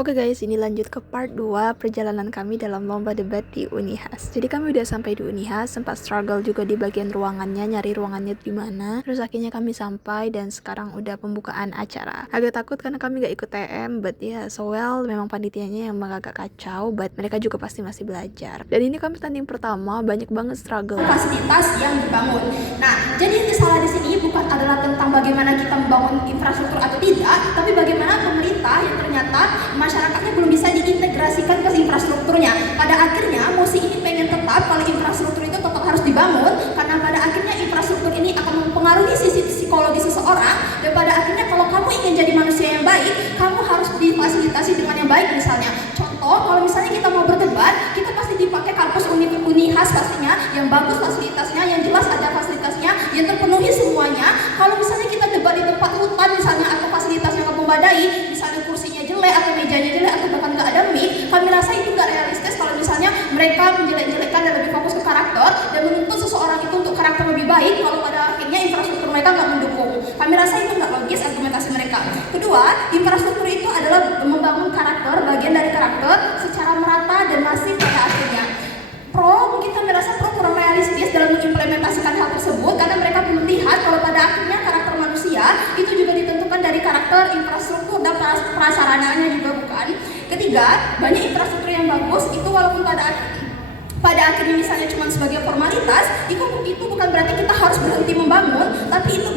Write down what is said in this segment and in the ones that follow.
Oke guys, ini lanjut ke part 2 perjalanan kami dalam lomba debat di Unihas. Jadi kami udah sampai di Unihas, sempat struggle juga di bagian ruangannya, nyari ruangannya di mana. Terus akhirnya kami sampai dan sekarang udah pembukaan acara. Agak takut karena kami gak ikut TM, but ya so well, memang panitianya yang agak kacau, but mereka juga pasti masih belajar. Dan ini kami tanding pertama, banyak banget struggle. Fasilitas yang dibangun. Nah, jadi yang salah di sini bukan adalah tentang bagaimana kita membangun infrastruktur atau tidak, tapi bagaimana pemerintah yang ternyata masyarakatnya belum bisa diintegrasikan ke infrastrukturnya. Pada akhirnya Mosi ini pengen tetap kalau infrastruktur itu tetap harus dibangun, karena pada akhirnya infrastruktur ini akan mempengaruhi sisi psikologi seseorang, dan pada akhirnya kalau kamu ingin jadi manusia yang baik, kamu harus difasilitasi dengan yang baik. Misalnya contoh, kalau misalnya kita mau berdebat, kita pasti dipakai kampus Unihas pastinya yang bagus fasilitasnya, yang jelas ada fasilitasnya, yang terpenuhi semuanya. Kalau misalnya kita debat di tempat hutan misalnya, atau fasilitasnya nggak memadai, misalnya kursinya jelek atau mejanya jelek atau bahkan nggak ada mic, kami rasa itu nggak realistis. Kalau misalnya mereka menjelek-jelekkan dan lebih fokus ke karakter dan menuntut seseorang itu untuk karakter lebih baik, kalau pada akhirnya infrastruktur mereka nggak mendukung, kami rasa itu nggak logis argumentasi mereka. Kedua, infrastruktur itu adalah membangun karakter, bagian dari karakter secara merata dan masif. Pada akhirnya mungkin kami rasa kurang realistis dalam mengimplementasikan hal tersebut, karena mereka belum lihat kalau pada akhirnya karakter manusia itu juga ditentukan dari karakter, infrastruktur, dan prasarananya juga bukan. Ketiga, banyak infrastruktur yang bagus itu walaupun pada akhirnya misalnya cuma sebagai formalitas, itu bukan berarti kita harus berhenti membangun, tapi itu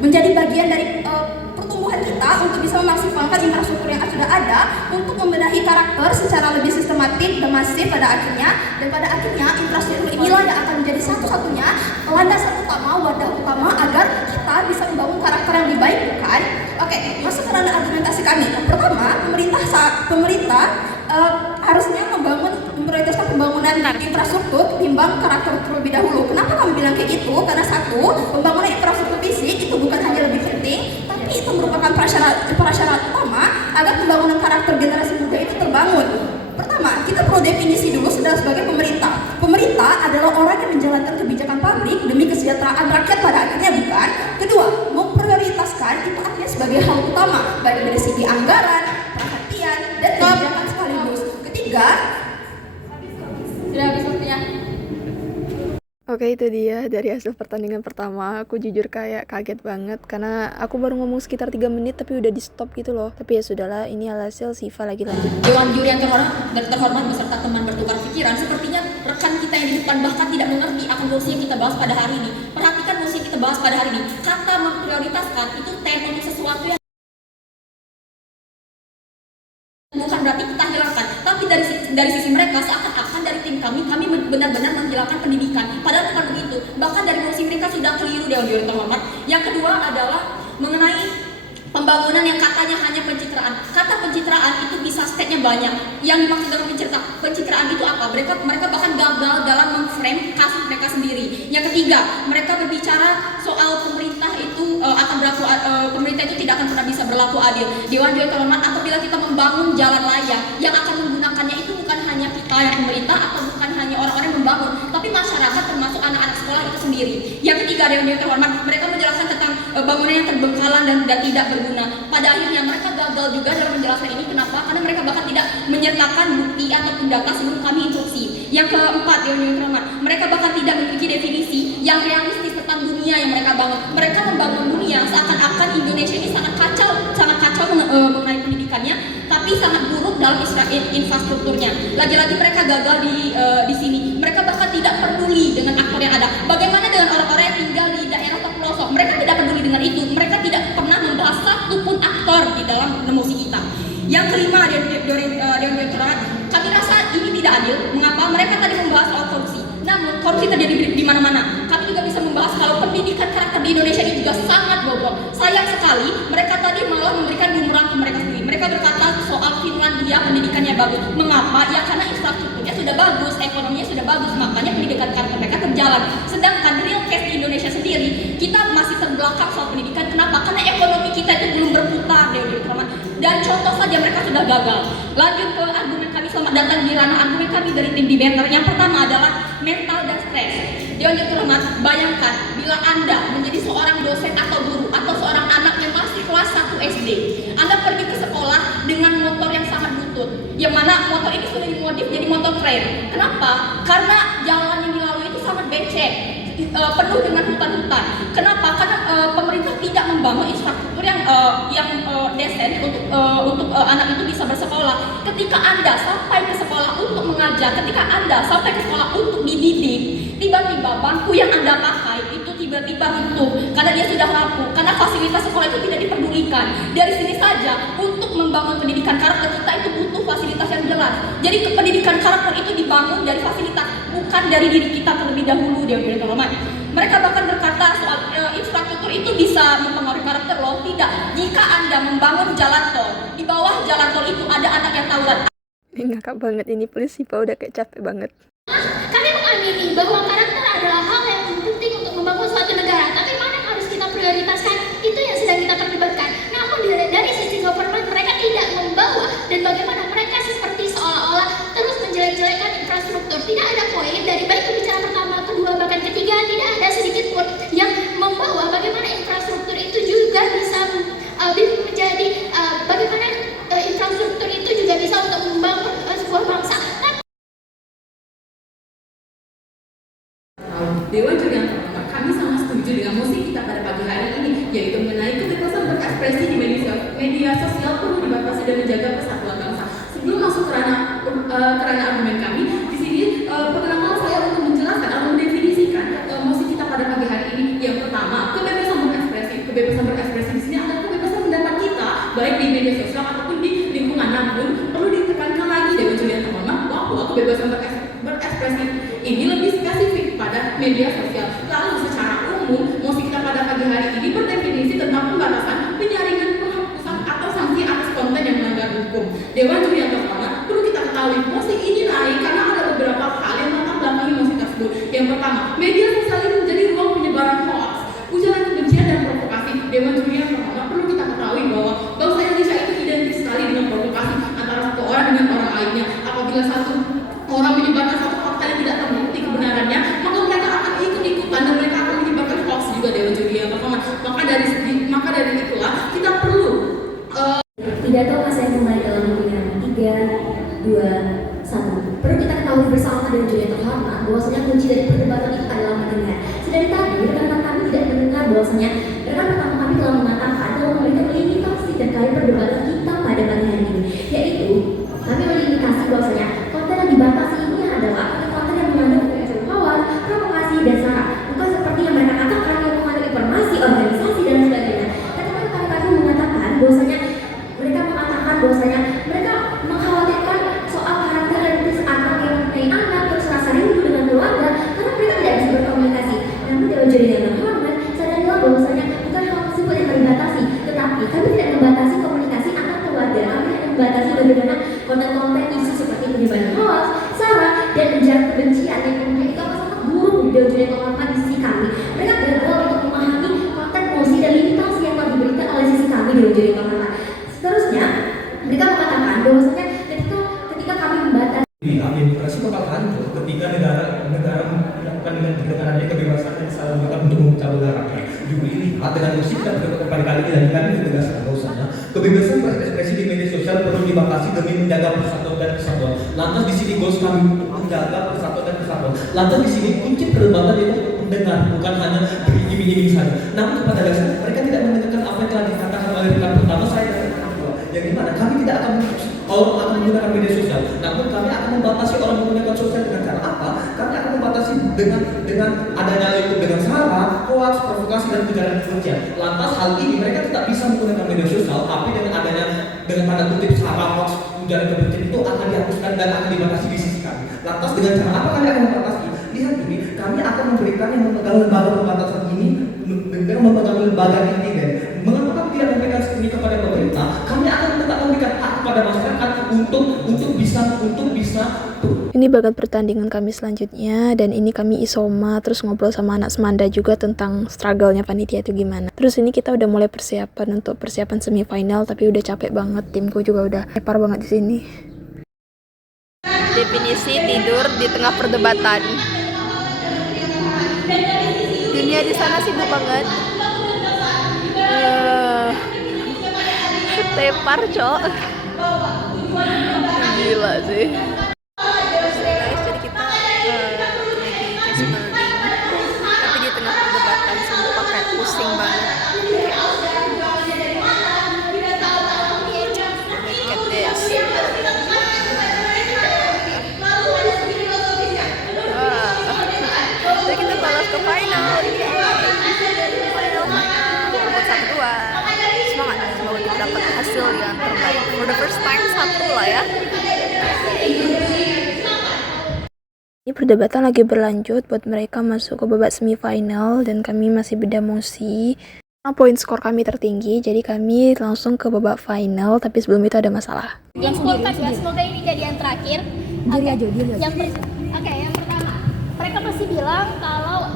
menjadi bagian dari pertumbuhan kita untuk bisa memaksimalkan infrastruktur yang sudah ada untuk membenahi karakter secara lebih sistematik dan masif pada akhirnya. Dan pada akhirnya infrastruktur inilah yang akan menjadi satu-satunya landasan utama, wadah utama agar kita bisa membangun karakter yang lebih baik, bukan? Oke, masuk ke ranah argumentasi kami. Pertama, pemerintah harusnya memprioritaskan pembangunan infrastruktur ketimbang karakter terlebih dahulu. Kenapa kami bilang kayak gitu? Karena satu, pembangunan infrastruktur fisik itu bukan hanya lebih penting, tapi itu merupakan prasyarat utama agar pembangunan karakter generasi muda itu terbangun. Pertama, kita perlu definisi dulu sebagai pemerintah. Pemerintah adalah orang yang menjalankan kebijakan publik demi kesejahteraan rakyat pada akhirnya, bukan? Kedua, memprioritaskan itu artinya sebagai hal utama, baik dari segi anggaran, perhatian, dan kebijakan sekaligus. Ketiga, sudah habis waktunya. Oke, itu dia dari hasil pertandingan pertama. Aku jujur kayak kaget banget karena aku baru ngomong sekitar 3 menit tapi udah di stop gitu loh. Tapi ya sudahlah, ini hasil Siva lagi lanjut. Dewan juri yang terhormat beserta teman bertukar pikiran, sepertinya rekan kita yang di depan bahkan tidak mengerti akan mosi yang kita bahas pada hari ini. Perhatikan mosi yang kita bahas pada hari ini. Kata memprioritaskan itu untuk sesuatu yang bukan berarti kita hilangkan, tapi dari sisi mereka seakan-akan dari tim kami benar-benar menghilangkan pendidikan, padahal bukan begitu. Bahkan dari mosi mereka sudah keliru, Dewan juri terhormat. Yang kedua adalah mengenai pembangunan yang katanya hanya pencitraan. Kata pencitraan itu bisa state-nya banyak. Yang dimaksud dengan pencitraan itu apa? Mereka bahkan gagal dalam memframe kasus mereka sendiri. Yang ketiga, mereka berbicara soal pemerintah itu pemerintah itu tidak akan pernah bisa berlaku adil. Dewan juri terhormat, apabila kita membangun jalan layang, yang akan menggunakannya itu bukan hanya kita yang pemerintah atau bukan hanya orang-orang yang membangun, tapi masyarakat termasuk anak-anak sekolah itu sendiri. Yang ketiga, Dewan juri terhormat, mereka menjelaskan tentang bangunan yang terbengkalai dan tidak berguna. Pada akhirnya mereka gagal juga dalam menjelaskan ini. Kenapa? Karena mereka bahkan tidak menyertakan bukti ataupun data sebelum kami instruksi. Yang keempat, Dewan juri terhormat, mereka bahkan tidak memiliki definisi yang realistis tentang dunia yang mereka bangun. Mereka membangun dunia seakan-akan Indonesia ini sangat kacau mengenai pendidikannya, tapi sangat buruk dalam infrastrukturnya. Lagi-lagi mereka gagal di sini. Mereka bahkan tidak peduli dengan aktor yang ada. Bagaimana dengan orang-orang yang tinggal di daerah pelosok? Mereka tidak peduli dengan itu. Mereka tidak pernah membahas satupun aktor di dalam emosi kita. Yang kelima, Dewan juri terhormat, kami rasa ini tidak adil. Mengapa? Mereka tadi membahas soal korupsi. Namun korupsi terjadi di mana-mana. Kami juga bisa membahas kalau pendidikan karakter di Indonesia ini juga sangat bobrok. Sayang sekali mereka tadi malah memberikan bumerang ke mereka sendiri. Mereka berkata soal Finlandia pendidikannya bagus. Mengapa? Ya karena infrastrukturnya sudah bagus, ekonominya sudah bagus, makanya pendidikan karakter mereka terjalan. Sedangkan real case di Indonesia sendiri, kita masih terbelakang soal pendidikan. Kenapa? Karena ekonomi kita itu belum berputar, Dewan juri terhormat. Dan contoh saja mereka sudah gagal. Lanjut ke argumen kami, selamat datang di ranah argumen kami dari tim debater. Yang pertama adalah mental dan stres. Dewan juri terhormat, bayangkan bila Anda menjadi seorang dosen atau guru atau seorang anak yang masih kelas 1 SD, Anda pergi ke sekolah dengan yang mana motor ini sudah dimodif jadi motor trail. Kenapa? Karena jalan yang dilalui itu sangat becek, penuh dengan hutan-hutan. Kenapa? Karena pemerintah tidak membangun infrastruktur yang desen untuk anak itu bisa bersekolah. Ketika Anda sampai ke sekolah untuk mengajar, ketika Anda sampai ke sekolah untuk dididik, tiba-tiba bangku yang Anda pakai itu tiba-tiba runtuh karena dia sudah rapuh, karena fasilitas sekolah itu tidak diperdulikan. Dari sini saja untuk membangun pendidikan karakter kita itu butuh fasilitas yang jelas. Jadi pendidikan karakter itu dibangun dari fasilitas, bukan dari diri kita terlebih dahulu. Dia terhormat. Mereka bahkan berkata soal infrastruktur itu bisa mempengaruhi karakter loh. Tidak. Jika Anda membangun jalan tol, di bawah jalan tol itu ada anak yang tawuran. Ngakak banget ini polisi, Pak, udah kayak capek banget. Kami mengamini bahwa karakter adalah hal yang penting untuk membangun suatu negara, tapi mana yang harus kita prioritaskan, itu yang sedang kita perdebatkan. Namun dari sisi government mereka tidak membawa, dan bagaimana mereka seperti seolah-olah terus menjelek-jelekkan infrastruktur. Tidak ada poin dari baik pembicaraan pertama, kedua, bahkan ketiga, tidak ada sedikit pun yang membawa bagaimana infrastruktur itu juga bisa menjadi bagaimana infrastruktur itu juga bisa untuk membangun sebuah bangsa. Dewan juga yang pertama, kami sangat setuju dengan mosi kita pada pagi hari ini, yaitu mengenai kebebasan berekspresi di media sosial perlu dibatasi dan menjaga persatuan bangsa. Sebelum masuk kerana argumen kami, di sini perkenalkan saya untuk menjelaskan atau mendefinisikan mosi kita pada pagi hari ini. Yang pertama, kebebasan berekspresi. Kebebasan berekspresi di sini adalah kebebasan pendapat kita, baik di media sosial ataupun di lingkungan. Namun perlu ditekankan lagi Dewan Juri yang terhormat bahwa kebebasan berekspresi ini lebih spesifik pada media sosial. Lalu secara umum, mosi kita pada pagi hari ini berdefinisi tentang pembatasan, penyaringan, penghapusan atau sanksi atas konten yang melanggar hukum. Dewan Juri yang terhormat, perlu kita ketahui mosi ini naik karena ada beberapa hal yang latar belakangi mosi tersebut. Yang pertama, media sosial ini menjadi ruang penyebaran hoax, ujaran kebencian dan provokasi. Dewan Juri yang terhormat, perlu kita ketahui bahwa bangsa Indonesia itu identik sekali dengan provokasi antara satu orang dengan orang lainnya. Apabila satu orang menyebarkan satu fakta yang tidak terbukti kebenarannya, maka mereka akan ikut-ikutan dan mereka akan menyebarkan hoax juga. Dewan Juri yang terhormat. Maka dari itulah kita perlu pidato saya kembali dalam hitungan 3, 2, 1. Perlu kita ketahui bersama Dewan Juri yang terhormat bahwasanya kunci dari perdebatan itu adalah mendengar. Sedari tadi rekan-rekan kami tidak mendengar bahwasanya rekan pertama kami telah mengatakan bahwa memberikan limitasi terkait perdebatan kita pada pagi hari ini, yaitu kami melimitasi bahwasanya konten yang dibatasi ini adalah konten yang mengandung unsur hoax, provokasi, dan sara, bukan seperti yang mereka katakan yang mengandung informasi, organisasi, dan sebagainya. Ketika kami mengatakan bahwasanya mereka mengkhawatirkan soal karakter dan kritis anak yang mempunyai anak terus rasa rindu dengan keluarga karena mereka tidak bisa berkomunikasi. Namun Dewan Juri yang terhormat sadarilah bahwasanya bukan hal tersebut yang kami batasi, tetapi kami tidak membatasi komunikasi antar keluarga. Kami hanya membatasi bagaimana konten-konten isu seperti penyebaran hoax, sara, dan ujaran kebencian yang mempunyai dampak sangat buruk di Dewan Juri yang terhormat di sisi kami. Mereka gagal untuk memahami konten mosi dan limitasi yang telah diberikan oleh sisi kami Dewan Juri yang terhormat. Seterusnya, mereka mengatakan bahwasanya ketika kami membatasi demokrasi bakal hancur ketika negara melakukan dengan adanya kebebasan yang salah mereka untuk memecah belah rakyat. Juga dilihat dengan musik dan pada kali ini dan kami menegaskan bahwasanya kebebasan berekspresi di media sosial perlu dibatasi demi menjaga persatuan dan kesatuan. Lantas di sini goals kami untuk menjaga persatuan dan kesatuan. Lantas di sini kunci perdebatan itu untuk mendengar, bukan hanya beriming-iming saja. Namun kepada dasarnya mereka tidak mendengarkan apa yang telah dikatakan oleh rekan pertama saya dan rekan kedua. Yang dimana kami tidak akan menggunakan media sosial, namun kami akan membatasi orang menggunakan sosial dengan cara apa? Kami akan membatasi dengan adanya itu dengan sara, hoax, provokasi dan ujaran kebencian. Lantas hal ini mereka tidak bisa menggunakan media sosial, tapi dengan tanda kutip sara, hoax, ujaran kebencian itu akan dihapuskan dan akan dibatasi di sisi kami. Lantas dengan cara apa kami akan membatasi? Lihat ini, kami akan memberikan yang memegang lembaga pembatasan ini dengan memegang lembaga independen. Mengapa kami tidak memberikan ini kepada pemerintah? Kami akan tetap memberikan hak kepada masyarakat untuk bisa. Ini bagian pertandingan kami selanjutnya, dan ini kami isoma terus ngobrol sama anak Semanda juga tentang struggle-nya panitia itu gimana. Terus ini kita udah mulai persiapan untuk persiapan semifinal, tapi udah capek banget, timku juga udah lepar banget di sini. Definisi tidur di tengah perdebatan. Dunia di sana sibuk banget. Tepar, cok. Gila sih. Guys, jadi kita lagi case building, tapi di tengah perdebatan sumpah kayak pusing banget. Look at this. Jadi kita lolos ke final. Final berebut 1-2. Semangat, semoga kita dapat hasil yang terbaik. For the first time 1 lah ya. Ini perdebatan lagi berlanjut buat mereka masuk ke babak semifinal dan kami masih beda mosi. Poin skor kami tertinggi, jadi kami langsung ke babak final, tapi sebelum itu ada masalah. Yang spontan ya, semoga ini jadi yang terakhir. Yang pertama, mereka masih bilang kalau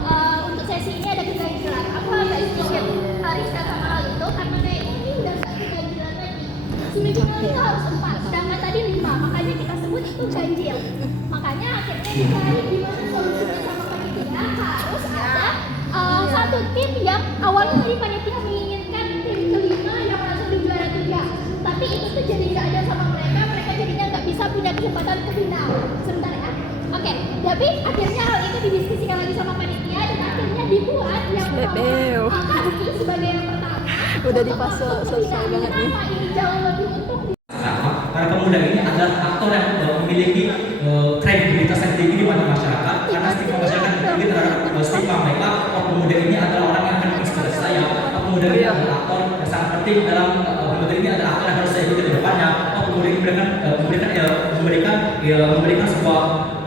untuk sesi ini ada keganjilan. Aku agak sedikit riskan sama hal itu karena kayak ini udah gak keganjilan lagi. Semifinal itu harus 4, sedangkan tadi 5, makanya kita sebut itu ganjil. Makanya akhirnya dicari gimana solusinya sama panitia, harus ada satu tim yang awalnya dari panitia menginginkan tim kelima yang langsung di juara 3, tapi itu tuh jadi nggak ada sama mereka jadinya nggak bisa punya kesempatan ke final. Sebentar ya. Oke, tapi akhirnya hal itu didiskusikan lagi sama panitia dan akhirnya dibuat yang Kaki sebagai yang pertama. Udah di fase selesai banget nih. Kenapa ini jauh lebih untung? Para pemuda ini adalah aktor yang memiliki kredibilitas yang tinggi di mata masyarakat, karena stigma masyarakat yang tinggi terhadap stigma mereka. Pemuda ini adalah orang yang akan menginspirasi saya. Pemuda ini adalah aktor yang sangat penting dalam pemuda ini adalah aktor yang harus saya ikuti ke depannya. Pemuda ini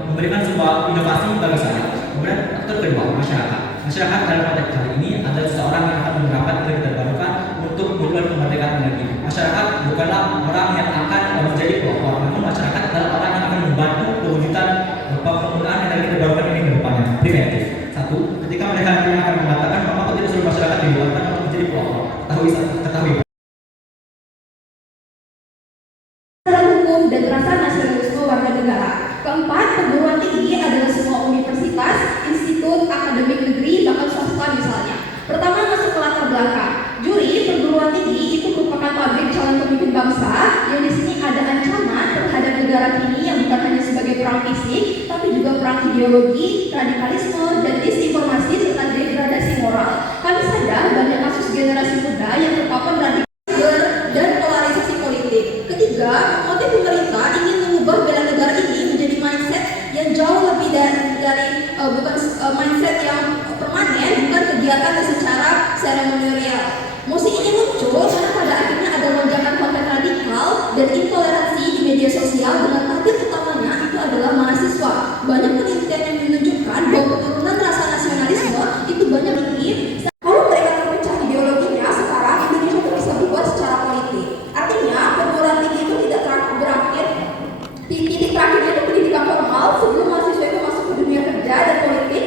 memberikan sebuah inovasi bagi saya. Kemudian aktor kedua, masyarakat. Masyarakat dalam konteks kali ini adalah seseorang yang akan menerapkan energi terbarukan untuk mewujudkan kemerdekaan energi. Masyarakat bukanlah orang yang akan menjadi pelopor, namun masyarakat adalah orang yang akan membantu mewujudkan penggunaan energi terbarukan ini ke depannya. Preventif. 1. Ketika mereka akan mengatakan bahwa tidak seluruh masyarakat dibuatkan untuk menjadi pelopor. Ketahui. Hukum dan rasa nasionalisme warga negara. Keempat, perguruan tinggi adalah semua universitas, institut, akademik negeri, bahkan swasta misalnya. Pertama, masuk ke latar belakang. Juri, perguruan tinggi itu merupakan pabrik calon pemimpin bangsa yang di sini ada ancaman terhadap negara kini yang bukan hanya sebagai perang fisik, tapi juga perang ideologi, radikalisme, dan disinformasi serta degradasi moral. Kami sadar banyak kasus generasi muda yang terpapar radikalisme dan polarisasi politik. Ketiga, motif pemerintah ingin mengubah bela negara ini menjadi mindset yang jauh lebih dari bukan mindset yang permanen, bukan kegiatan yang secara seremonial. Mosi ini muncul karena pada akhirnya ada lonjakan konten radikal dan intoleransi di media sosial dengan target utamanya itu adalah mahasiswa. Banyak penelitian yang menunjukkan bahwa penurunan rasa nasionalisme itu banyak tinggi. Kalau mereka terpecah ideologinya, sekarang Indonesia itu bisa berbuat secara politik. Artinya, perguruan tinggi itu tidak berakhir. Titik terakhirnya itu pendidikan formal sebelum mahasiswa itu masuk ke dunia kerja dan politik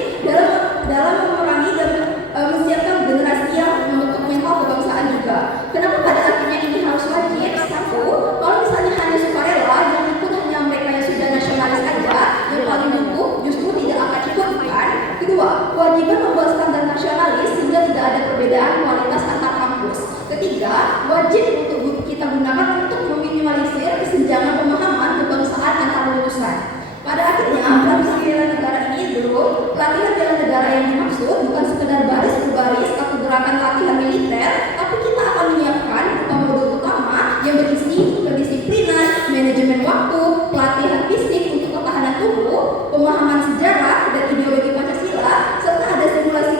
dalam memerangi dan menyiapkan generasi yang membentuk mental kebangsaan juga. Kenapa pada akhirnya ini harus wajib? Satu, kalau misalnya hanya sukarela yang ikut hanya mereka yang sudah nasionalis saja, yang paling empuk justru tidak akan ikutkan. Kedua, kewajiban membuat standar nasionalis sehingga tidak ada perbedaan kualitas antar kampus. Ketiga, wajib untuk kita gunakan untuk meminimalisir kesenjangan pemahaman kebangsaan antar lulusan. Pada akhirnya, pelatihan bela negara ini dulu, pelatihan bela negara yang dimaksud bukan sekedar baris berbaris atau gerakan latihan militer, tapi kita akan menyiapkan modul utama yang berisi kedisiplinan, manajemen waktu, pelatihan fisik untuk ketahanan tubuh, pemahaman sejarah dan ideologi Pancasila, serta ada simulasi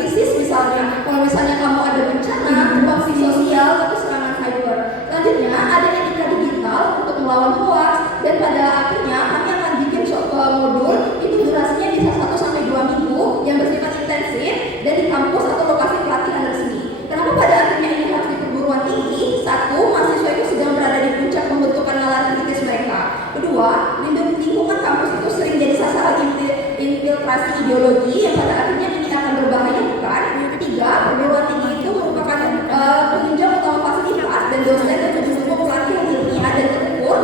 krisis misalnya. Kalau misalnya kamu ada bencana, konflik sosial atau serangan cyber. Selanjutnya ada etika digital untuk melawan hoax, dan pada akhirnya kami akan bikin modul itu durasinya bisa 1-2 minggu yang bersifat intensif dan di kampus atau lokasi pelatihan resmi. Kenapa pada akhirnya ini harus di perguruan tinggi? Satu, mahasiswa itu sedang berada di puncak pembentukan nalar kritis mereka. Kedua, lingkungan kampus itu sering jadi sasaran infiltrasi ideologi yang pada akhirnya ini akan berbahaya, bukan? Ketiga, perguruan tinggi itu merupakan penunjang utama fasilitas dan dosen dan mendukung pelatihan ilmiah dan terukur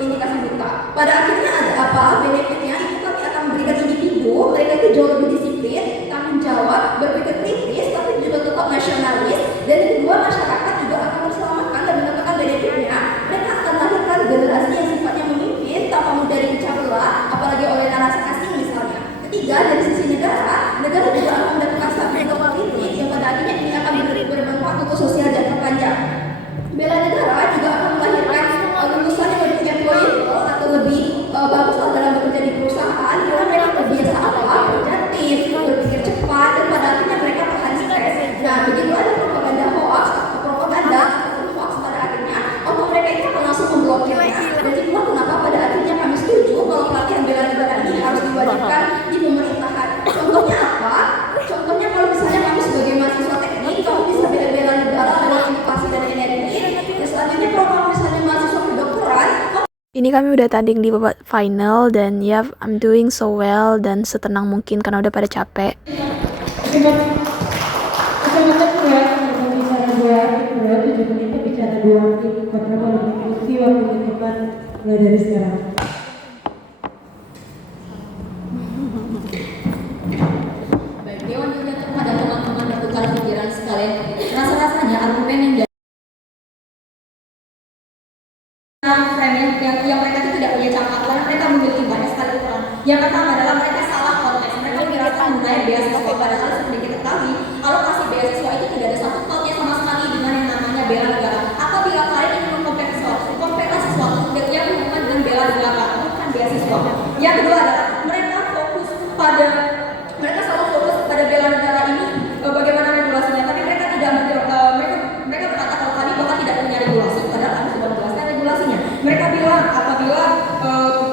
indikasi buta. Pada akhirnya ada apa? Benefitnya itu kami akan memberikan individu, mereka itu jauh lebih disiplin, tanggung jawab, berpikir kritis, tapi juga tetap nasionalis. Dan kedua, masyarakat juga akan terselamatkan dan mendapatkan benefitnya Ini kami udah tanding di babak final dan ya I'm doing so well dan setenang mungkin karena udah pada capek. Kecamatan gue, bicara 7 menit bicara 2 menit, berapa lebih kursi waktu depan mulai dari sekarang. Baik, Dewan Jatuh kepada teman-teman bertukar pikiran sekalian. Rasa-rasanya argumen yang mereka itu tidak punya campak karena mereka memiliki banyak sekali ukuran. Yang pertama adalah mereka salah konteks. Mereka mengira menggunakan beasiswa padahal seperti kita ketahui alokasi beasiswa itu tidak ada satu pautnya sama sekali dengan yang namanya bela negara. Apabila kalian ingin mengkompensasi sesuatu yang berhubungan dengan bela negara, bukan beasiswa. Yang kedua adalah mereka selalu fokus pada bela negara ini bagaimana regulasinya, tapi mereka tidak mereka berkata kalau kami bahkan tidak punya regulasi, padahal kami sudah menjelaskan regulasinya. Mereka bilang apabila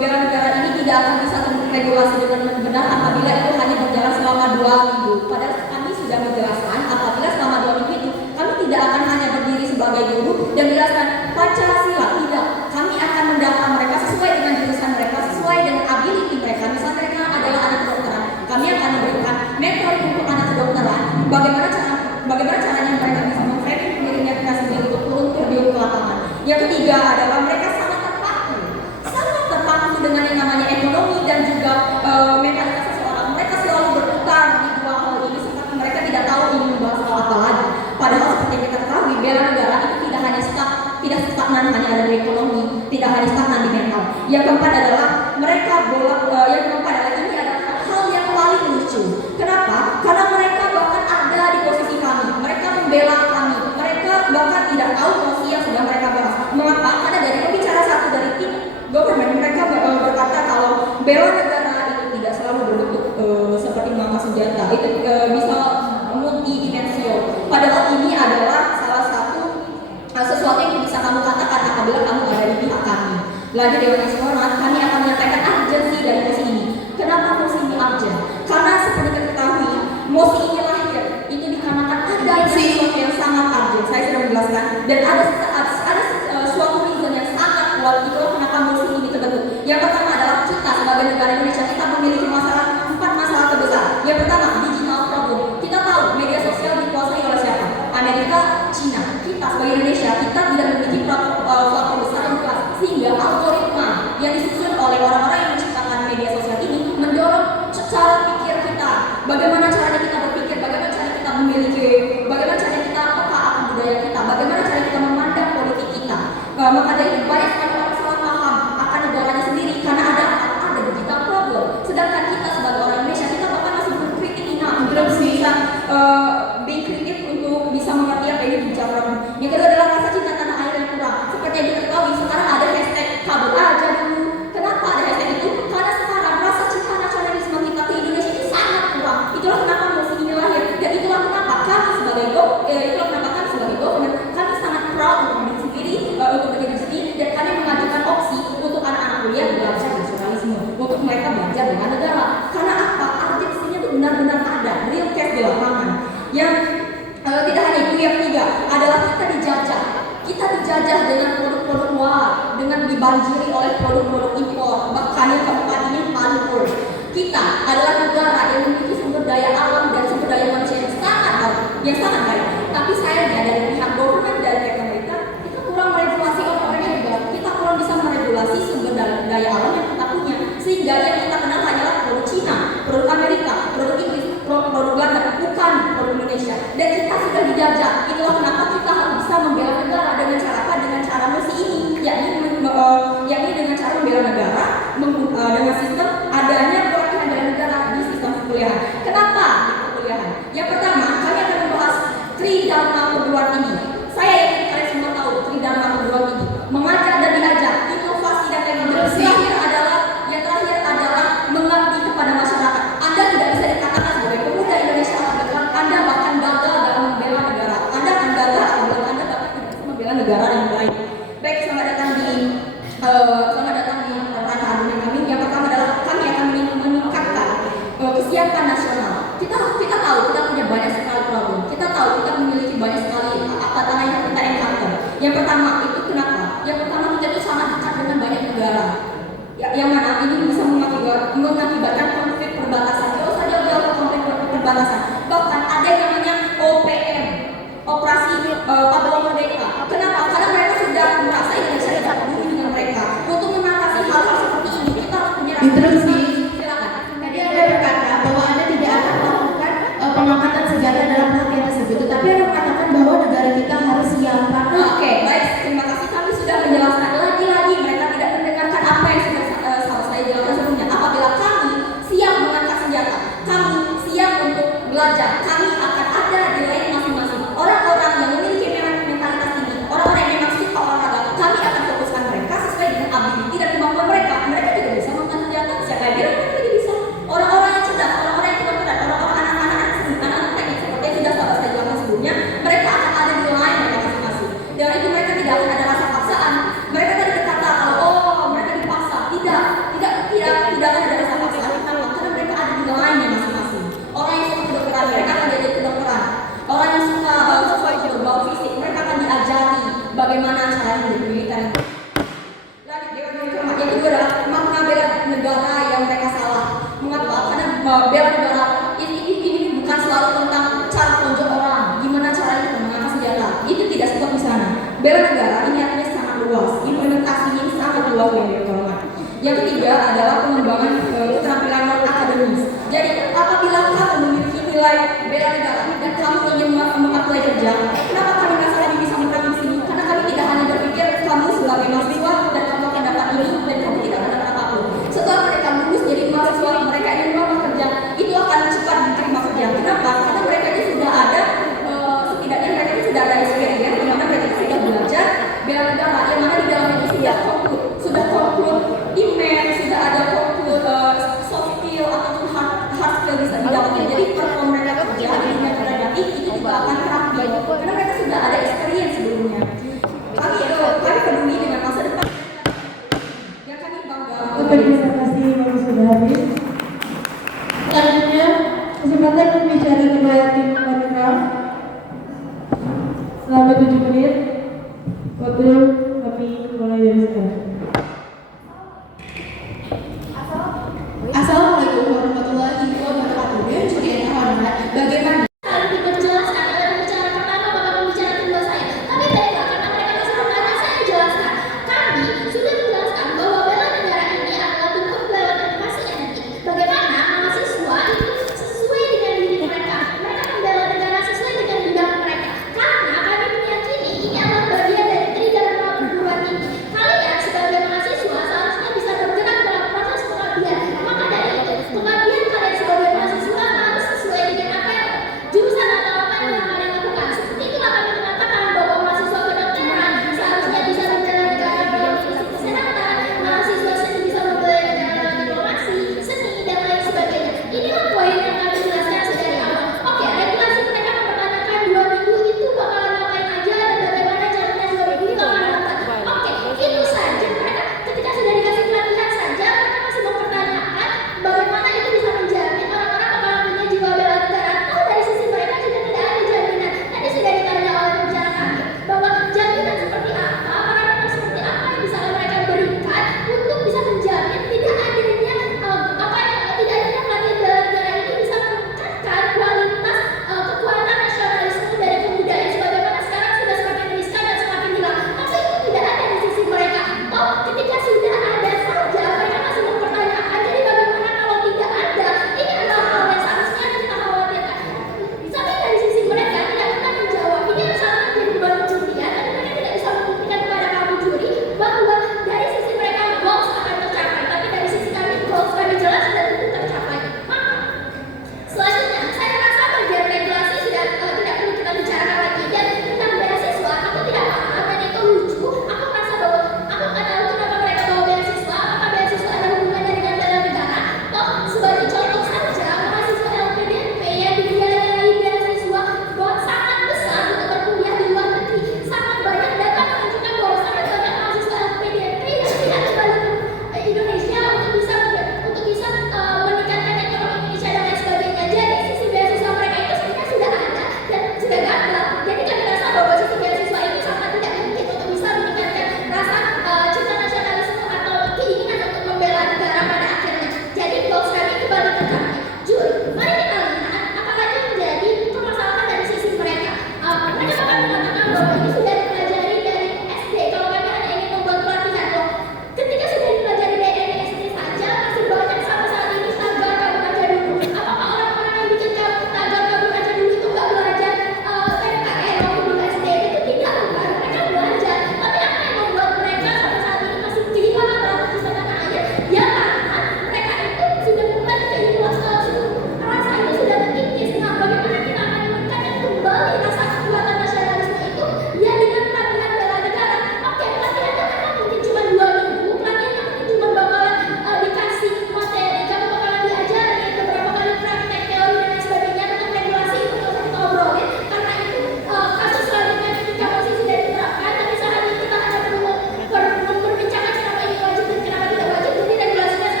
bela negara ini tidak akan bisa terregulasi dengan benar apabila itu hanya berjalan selama 2 minggu. Padahal kami sudah menjelaskan apabila selama 2 minggu itu kami tidak akan hanya berdiri sebagai guru dan menjelaskan Pancasila, tidak. Kami akan mendata mereka sesuai dengan jurusan mereka, sesuai dengan ability mereka. Misalnya mereka adalah anak kedokteran, kami akan memberikan metode untuk anak kedokteran. Bagaimana caranya mereka bisa memframing dirinya sendiri untuk turun terjun ke lapangan. Yang ketiga adalah mereka sangat terpaku dengan yang namanya ekonomi dan juga mentalitas seseorang. Mereka selalu berputar di dua hal ini seperti mereka tidak tahu ingin membahas hal apa lagi. Padahal seperti yang kita ketahui, bela negara itu tidak stagnan hanya ada di ekonomi, tidak hanya stagnan di mental. Yang keempat adalah ini adalah hal yang paling lucu. Kenapa? Karena mereka bahkan ada di posisi kami. Mereka membela kami. Mereka bahkan tidak tahu posisi yang sedang mereka bahas. Mengapa? Karena dari pembicara satu dari tim government mereka berkata kalau bela negara itu tidak selalu berbentuk seperti mengangkat senjata. Itu bisa multidimensional. Padahal ini adalah salah satu sesuatu yang bisa kamu katakan apabila kamu ada di pihak kami. Lagi Dewan yang hormat, kami akan menyampaikan urgensi dari mosi ini. Kenapa mosi ini urgent? Karena seperti kita ketahui, mosi ini lahir itu dikarenakan ada sesuatu yang sangat urgent. Saya sudah menjelaskan dan ada suatu reason yang sangat kuat itu kenapa mosi ini terbentuk. Yang pertama adalah kita sebagai negara Indonesia kita memiliki 4 masalah terbesar. Yang pertama digital problem. Kita tahu media sosial dikuasai oleh siapa? Amerika, Cina. Kita sebagai Indonesia kita tidak memiliki platform besar yang kelas sehingga algoritma yang disusun oleh orang-orang yang menciptakan media sosial ini mendorong cara pikir kita. Bagaimana caranya kita berpikir, bagaimana cara kita memiliki, bagaimana cara kita peka akan budaya kita, bagaimana cara kita memandang politik kita. Maka dari itu banyak sekali orang salah paham akan negaranya sendiri karena ada digital problem. Sedangkan kita sebagai orang Indonesia kita bahkan masih belum kritik belum bisa being kritik untuk bisa mengerti apa ini digital problem. Yang kedua adalah rasa cinta tanah air yang kurang. Seperti yang kita ketahui sekarang ada hashtag kabel aja dulu. Kenapa ada hashtag itu? Karena sekarang rasa cinta nasionalisme kita ke Indonesia itu sangat kurang. Itulah kenapa mosi ini lahir dan itulah kenapa kami sebagai government kami sangat proud untuk berdiri sendiri dan kami mengajukan opsi untuk anak-anak kuliah belajar nasionalisme untuk mereka belajar dengan negara. Karena apa? Urgensinya itu benar-benar ada, real case di lapangan. Yang tidak hanya itu, yang ketiga adalah kita dijajah dengan produk-produk luar, dengan dibanjiri oleh produk-produk impor. Bahkan yang keempat ini paling worst. Kita adalah negara yang memiliki sumber daya alam dan sumber daya manusia yang sangat baik. Tapi sayangnya dari pihak government dan pihak pemerintah kita kurang meregulasi orang-orang hebat. Kita kurang bisa meregulasi sumber daya alam yang kita punya. Sehingga yang kita kenal hanyalah produk Cina, produk Amerika, produk Inggris, produk Belanda, bukan produk Indonesia. Dan kita sudah dijajah. Itulah kenapa kita harus bisa membela negara dengan cara apa? Dengan cara mosi ini, yakni dengan cara membela negara dengan sistem adanya perwakilan dari negara di sistem perkuliahan. Kenapa di perkuliahan? Yang pertama, kami akan membahas tridharma perguruan tinggi. Saya yakin kalian semua tahu tridharma perguruan tinggi. Mengajar dan diajar, inovasi dan teknologi. Yang terakhir adalah mengabdi kepada masyarakat. Anda tidak bisa dikatakan sebagai pemuda Indonesia apabila Anda bahkan gagal dalam membela negara. Anda akan gagal apabila Anda bahkan tidak bisa membela negara yang baik. Baik, selamat datang di ranah argumen kami. Yang pertama adalah kami akan meningkatkan kesiapan nasional. Kita tahu kita punya banyak sekali problem. Kita tahu kita memiliki banyak sekali tantangan yang kita encounter. Yang pertama itu kenapa? Yang pertama kita itu sangat dekat dengan banyak negara. yang mana ini bisa mengakibatkan konflik perbatasan. Kalau saja jauh konflik perbatasan, bahkan ada yang namanya OPM, Operasi Papua Merdeka. Kenapa? Karena mereka sudah merasa Indonesia tidak peduli dengan mereka. Untuk mengatasi hal-hal seperti ini, kita harus punya Interupsi. Silakan. Tadi Anda berkata bahwa Anda tidak akan melakukan pengangkatan senjata dalam pelatihan tersebut, tetapi Anda mengatakan bahwa negara kita harus siap. Oke, baik. Terima kasih. Kami sudah menjelaskan lagi-lagi. Mereka tidak mendengarkan apa yang sudah saya jelaskan sebelumnya. Apabila kami siap mengangkat senjata, kami siap untuk belajar, kami akan ada di lane masing-masing. Orang-orang yang memiliki mentalitas tinggi, orang-orang yang memang suka olahraga, kami akan fokuskan mereka sesuai dengan ability dan kemampuan mereka. Mereka tidak bisa mengangkat senjata. Siapa yang bilang mereka tidak bisa? Orang-orang yang cerdas, orang-orang yang kedokteran, orang-orang anak-anak seni, anak-anak teknik seperti yang sudah saya jelaskan sebelumnya, mereka akan ada di line mereka masing-masing. Dengan itu mereka tidak akan ada rasa paksaan. Mereka tadi berkata kalau mereka dipaksa, tidak akan ada rasa paksaan. Kenapa? Karena mereka ada di line masing-masing. Orang yang suka kedokteran, mereka akan diajari kedokteran. Orang yang suka berbau fisik, mereka akan diajari bagaimana caranya menjadi militer. Lanjut, yang kedua adalah makna bela negara yang mereka salah. Mengapa? Karena bela negara ini bukan selalu tentang cara tonjok orang, gimana caranya kita mengangkat senjata. Itu tidak sebut di sana. Bela negara ini artinya sangat luas, implementasinya sangat luas yang dikeluarkan. Yang ketiga adalah pengembangan keterampilan non akademis. Jadi apabila kamu memiliki nilai bela negara dan kamu ingin mengapply kerja, kenapa kami merasa lebih bisa menerima di sini? Karena kami tidak hanya berpikir kamu sebagai mahasiswa dan kamu akan dapat ini dan kamu tidak akan dapat apapun. Setelah mereka lulus jadi mahasiswa, mereka ingin melamar kerja, itu akan cepat diterima kerja. Kenapa? Karena mereka ini sudah ada setidaknya mereka ini sudah ada experience, di mana mereka sudah belajar bela negara, yang mana di dalam itu sudah conclude email, sudah ada conclude soft skill ataupun hard skill bisa didapatkan. Jadi perform mereka kerja di dunia kerja itu juga akan rapi karena mereka sudah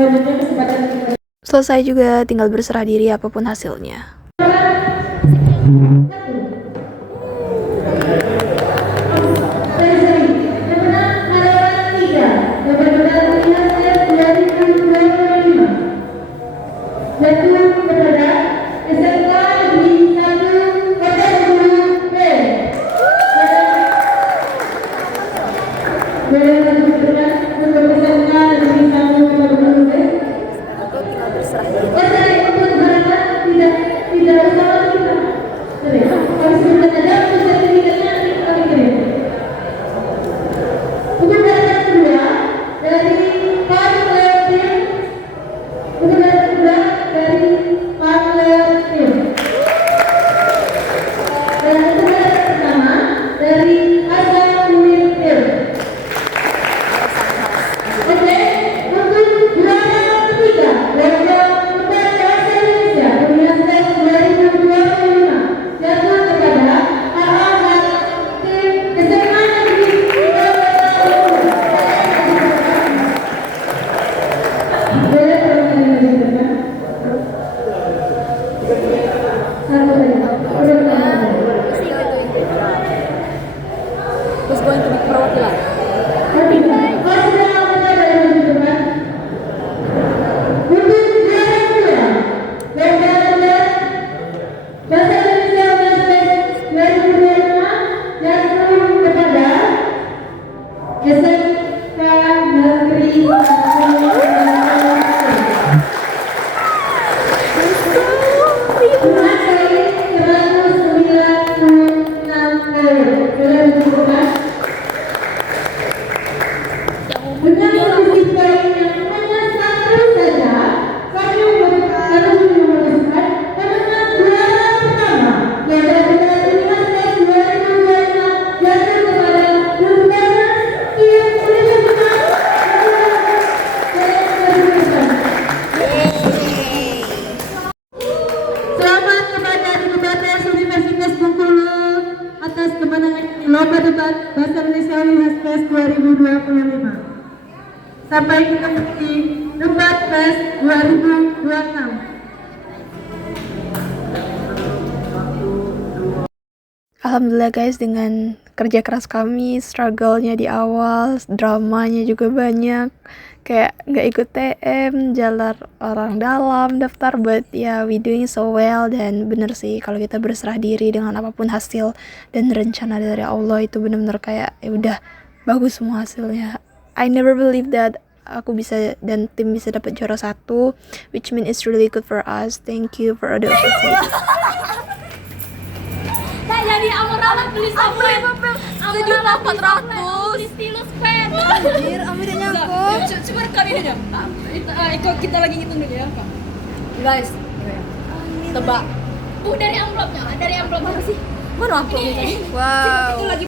Selanjutnya kesempatan kita Selesai juga, tinggal berserah diri apapun hasilnya. Lomba Debat Bahasa Indonesia Unihaspes 2025. Sampai ketemu di Debat Fest 2026. Alhamdulillah guys, dengan kerja keras kami, struggle-nya di awal, dramanya juga banyak, kayak nggak ikut TM, jalan orang dalam, daftar, but ya we doing so well. Dan bener sih, kalau kita berserah diri dengan apapun hasil dan rencana dari Allah, itu bener-bener kayak ya udah bagus semua hasilnya. I never believe that aku bisa dan tim bisa dapat juara 1, which mean it's really good for us. Thank you for the opportunity. Jadi Amuralat beli sabun 7.400 beli stilus pen. Anjir, Ami udah nyangkut. Coba rekam ininya. Kita lagi ngitung dulu ya, Kak. Guys, tebak. Bu, dari amplopnya, dari amplop apa sih? Mana amplopnya tadi? Wow. Itu lagi.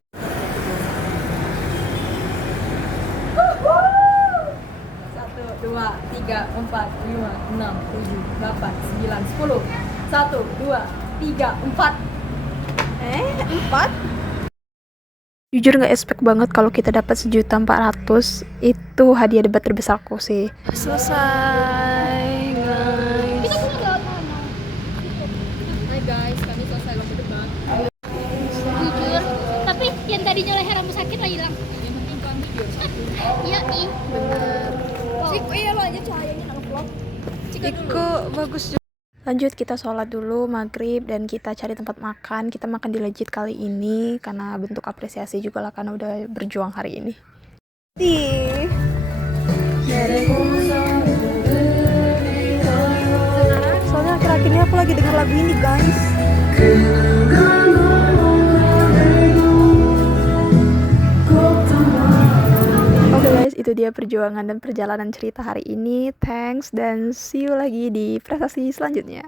Satu, dua, tiga, empat, lima, enam, tujuh, delapan, sembilan, 10. 1, 2, 3, 4. 4? Jujur nggak expect banget kalau kita dapat 1.400.000. Itu hadiah debat terbesarku sih. Selesai guys. Kita punya lewat mana? Hai guys, kami selesai lomba debat. Jujur, tapi yang tadinya leher kamu sakit lah hilang. Yang penting kamu jujur. Iya ih. Bener. Iya lo aja cahayanya nge-vlog. Iko bagus juga. Lanjut, kita sholat dulu maghrib dan kita cari tempat makan. Kita makan di Legit kali ini karena bentuk apresiasi juga lah, karena udah berjuang hari ini. Soalnya akhir-akhir ini aku lagi denger lagu ini guys. Oke guys, itu dia perjuangan dan perjalanan cerita hari ini. Thanks dan see you lagi di prestasi selanjutnya.